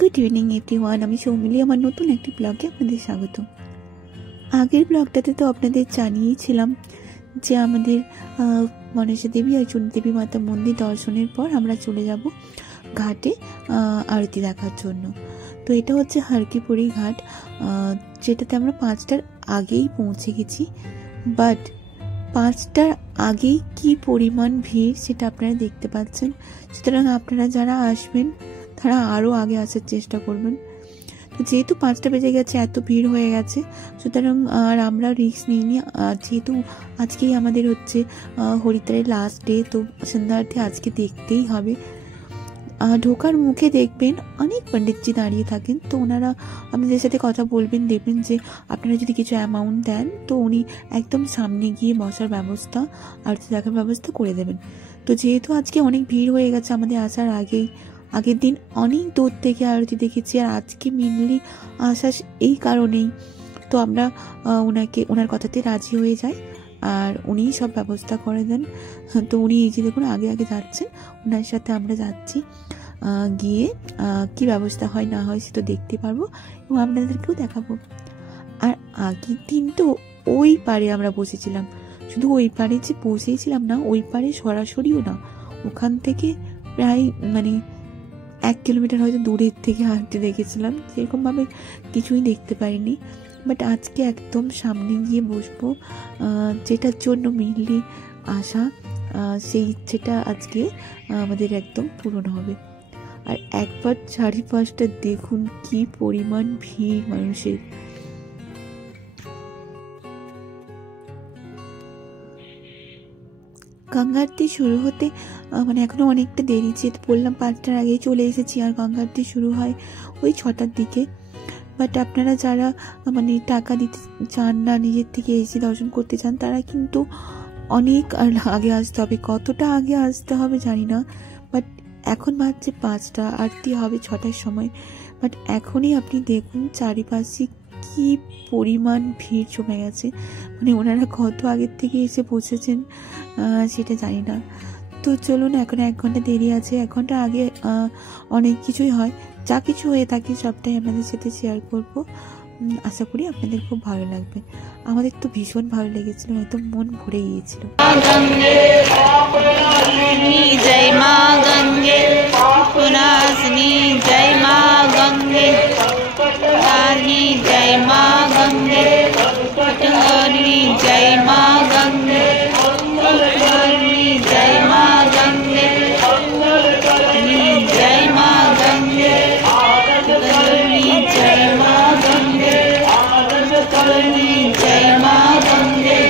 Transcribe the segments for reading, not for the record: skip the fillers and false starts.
Good evening everyone, আমি সৌমিলি। আমার নতুন একটি ব্লগে আপনাদের স্বাগত। আগের ব্লগটাতে তো আপনাদের জানিয়েছিলাম যে আমাদের মনসা দেবী আর চণ্ডী দেবী মাতা মন্দির দর্শনের পর আমরা চলে যাব ঘাটে আরতি দেখার জন্য। তো এটা হচ্ছে হরকিপুরি ঘাট, যেটাতে আমরা 5টার আগেই পৌঁছে গেছি। বাট 5টার আগেই কি পরিমাণ ভিড় সেটা আপনারা দেখতে পাচ্ছেন। সুতরাং আপনারা যারা আসবেন তারা আরও আগে আসার চেষ্টা করবেন। তো যেহেতু 5টা বেজে গেছে, এত ভিড় হয়ে গেছে, সুতরাং আর আমরা রিস্ক নিইনি। যেহেতু আজকেই আমাদের হচ্ছে হরিদ্বারের লাস্ট ডে, তো সন্ধ্যার্থে আজকে দেখতেই হবে। ঢোকার মুখে দেখবেন অনেক পণ্ডিতজি দাঁড়িয়ে থাকেন, তো ওনারা আপনাদের সাথে কথা বলবেন। দেখবেন যে আপনারা যদি কিছু অ্যামাউন্ট দেন তো উনি একদম সামনে গিয়ে বসার ব্যবস্থা, আরতি দেখার ব্যবস্থা করে দেবেন। তো যেহেতু আজকে অনেক ভিড় হয়ে গেছে, আমাদের আসার আগের দিন অনেক দূর থেকে আরতি দেখেছি, আর আজকে মেনলি আসা এই কারণেই। তো আমরা ওনার কথাতে রাজি হয়ে যাই, আর উনিই সব ব্যবস্থা করে দেন। তো উনি এই যে দেখুন আগে যাচ্ছেন, ওনার সাথে আমরা যাচ্ছি। গিয়ে কি ব্যবস্থা হয় না হয় সে তো দেখতে পারবো এবং আপনাদেরকেও দেখাবো। আর আগের দিন তো ওই পারে আমরা বসেছিলাম, শুধু ওই পারে যে বসেছিলাম না, ওই পারে সরাসরিও না, ওখান থেকে প্রায় 1 কিলোমিটার হয়তো দূরের থেকে হাঁটতে দেখেছিলাম, সেরকমভাবে কিছুই দেখতে পারিনি। বাট আজকে একদম সামনে গিয়ে বসবো, যেটার জন্য মেনলি আসা, সেই ইচ্ছেটা আজকে আমাদের একদম পূরণ হবে। আর একবার চারিপাশটা দেখুন কি পরিমাণ ভিড় মানুষের। গঙ্গা আরতি শুরু হতে এখনো অনেকটা দেরি, যেহেতু বললাম 5টার আগেই চলে এসেছি, আর গঙ্গা আরতি শুরু হয় ওই 6টার দিকে। বাট আপনারা যারা টাকা দিতে চান না, নিজের থেকে এসে দর্শন করতে চান, তারা কিন্তু অনেক আগে আসতে হবে। কতটা আগে আসতে হবে জানি না, বাট এখন বাজছে 5টা, আরতি হবে 6টার সময়। বাট এখনই আপনি দেখুন চারিপাশে কি পরিমাণ ভিড় জমে গেছে। ওনারা কত আগের থেকে এসে বসেছেন সেটা জানি না। তো চলুন, এখন 1 ঘন্টা দেরি আছে। 1 ঘন্টা আগে অনেক কিছুই হয়, যা কিছু হয়ে থাকে সবটাই আপনাদের সাথে শেয়ার করব। আশা করি আপনাদের খুব ভালো লাগবে। আমাদের তো ভীষণ ভালো লেগেছিল, হয়তো মন ভরে গিয়েছিল। জয় মা গঙ্গে পুনাসনি, জয় মা গঙ্গে রানী, জয় মা গঙ্গে পটহরি, জয় মা গঙ্গে পটহরি, জয় মা গঙ্গে জয় মা গঙ্গে পটহরি, জয় মা গঙ্গে পটহরি, জয় মা গঙ্গে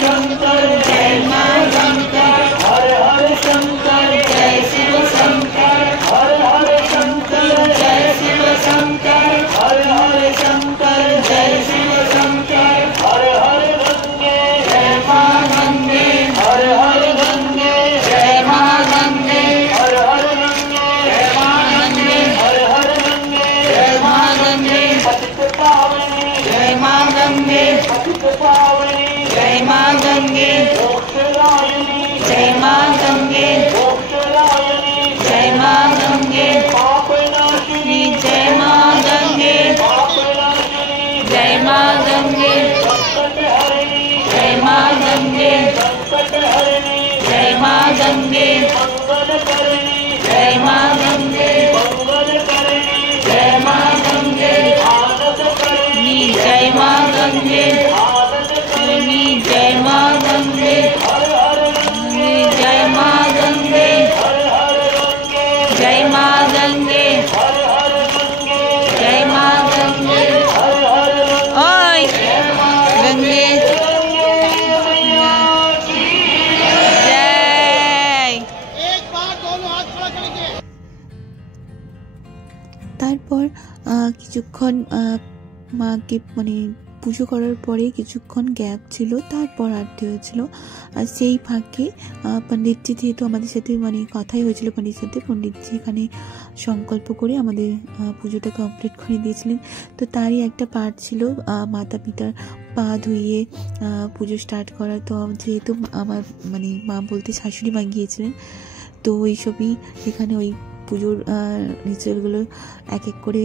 শঙ্কর, জয় মা শঙ্কর, হর হর শঙ্কর, জয় শিব শঙ্কর, হর হর শঙ্কর, জয় শিব শঙ্কর, হর হর শঙ্কর, জয় শিব শঙ্কর, হর হর গঙ্গে, জয় মা গঙ্গে, হর হর গঙ্গে, জয় মা গঙ্গে, হর হর গঙ্গে, জয় মা গঙ্গে, হর হর গঙ্গে, জয় মা গঙ্গে, পতিত পাবনী, জয় মা গঙ্গে, পতিত পাবনী, জয় মা গঙ্গে, जय मां गंगे, जय मां गंगे, जय मां गंगे, जय मां गंगे, जय मां गंगे, जय मां गंगे, जय मां गंगे, जय मां गंगे, जय मां गंगे, जय मां गंगे, जय मां गंगे, जय मां गंगे, जय मां गंगे, ओय गंगे, जय। एक बार दोनों हाथ खड़ा करेंगे। তারপর কিছুক্ষণ মাকে পুজো করার পরে কিছুক্ষণ গ্যাপ ছিল, তারপর আরতি হয়েছিল। আর সেই ফাঁকে পণ্ডিতজি, যেহেতু আমাদের সাথে কথাই হয়েছিল পণ্ডিতজি এখানে সংকল্প করে আমাদের পুজোটা কমপ্লিট করে দিয়েছিলেন। তো তারই একটা পার্ট ছিল মাতা পিতার পা ধুইয়ে পুজো স্টার্ট করা। তো যেহেতু আমার মা বলতে শাশুড়ি মা গিয়েছিলেন, তো ওইসবই এখানে ওই পুজোর রিচুয়ালগুলো এক এক করে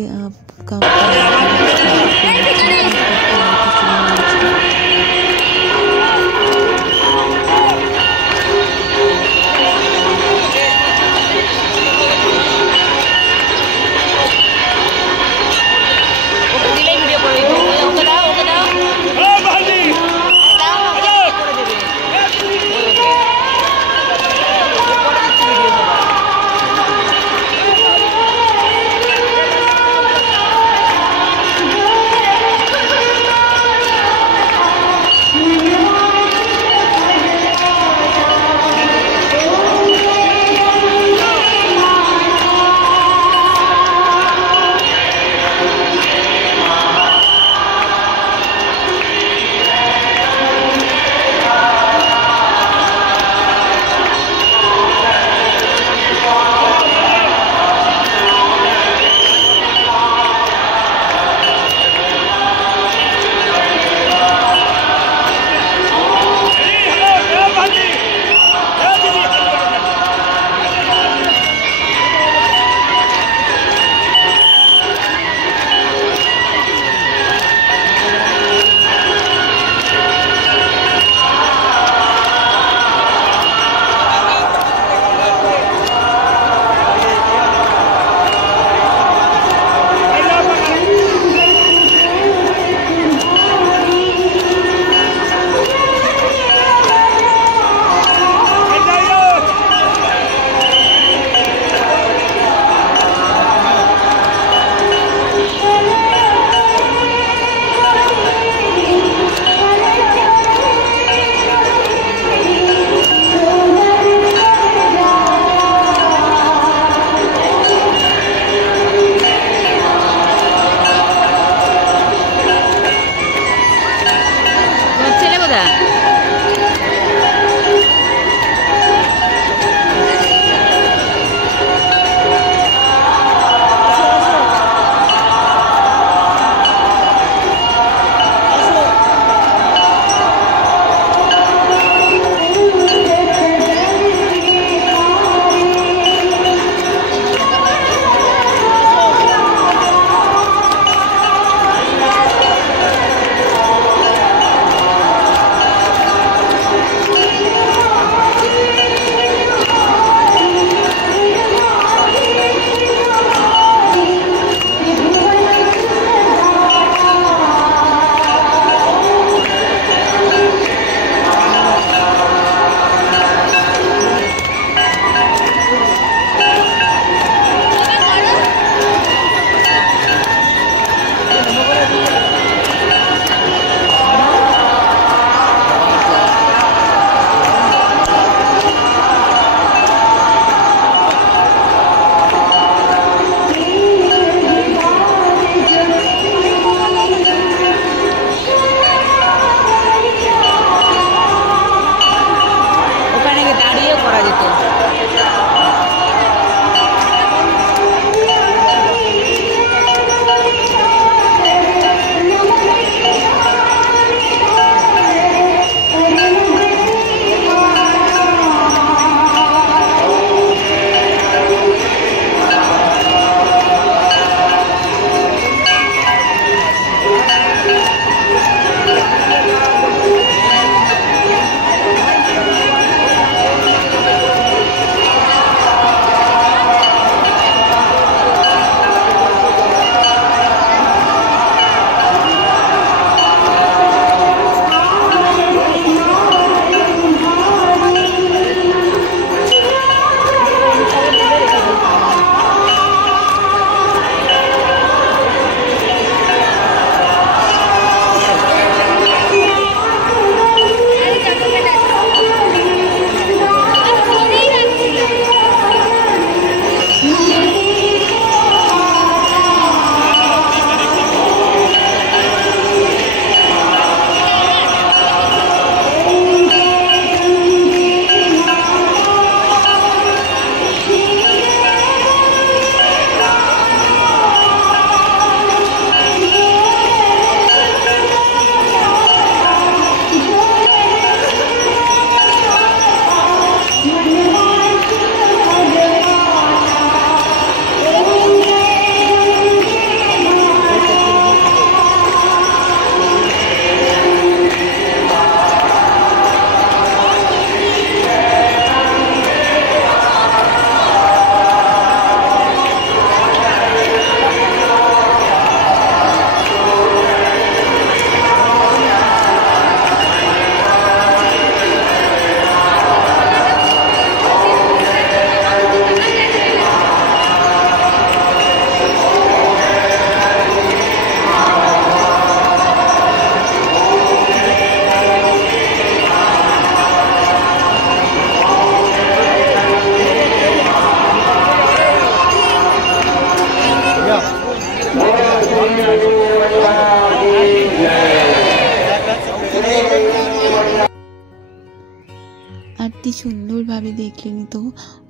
সিম্পলভাবে দেখলেনি তো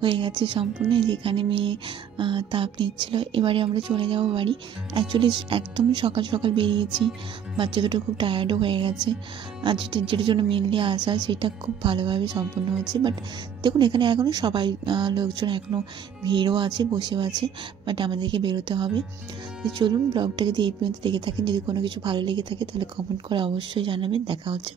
হয়ে গেছে সম্পূর্ণ। যেখানে মেয়ে তাপ নিচ্ছিল। এবারে আমরা চলে যাবো বাড়ি। অ্যাকচুয়ালি একদম সকাল সকাল বেরিয়েছি, বাচ্চা দুটো খুব টায়ার্ডও হয়ে গেছে। আর যেটার জন্য মেনলি আসা, সেটা খুব ভালোভাবে সম্পূর্ণ হয়েছে। বাট দেখুন, এখানে এখনও সবাই লোকজন এখনও ভিড়ও আছে, বসেও আছে, বাট আমাদেরকে বেরোতে হবে। তো চলুন, ব্লগটা যদি এই পর্যন্ত দেখে থাকেন, যদি কোনো কিছু ভালো লেগে থাকে তাহলে কমেন্ট করে অবশ্যই জানাবেন। দেখা হচ্ছে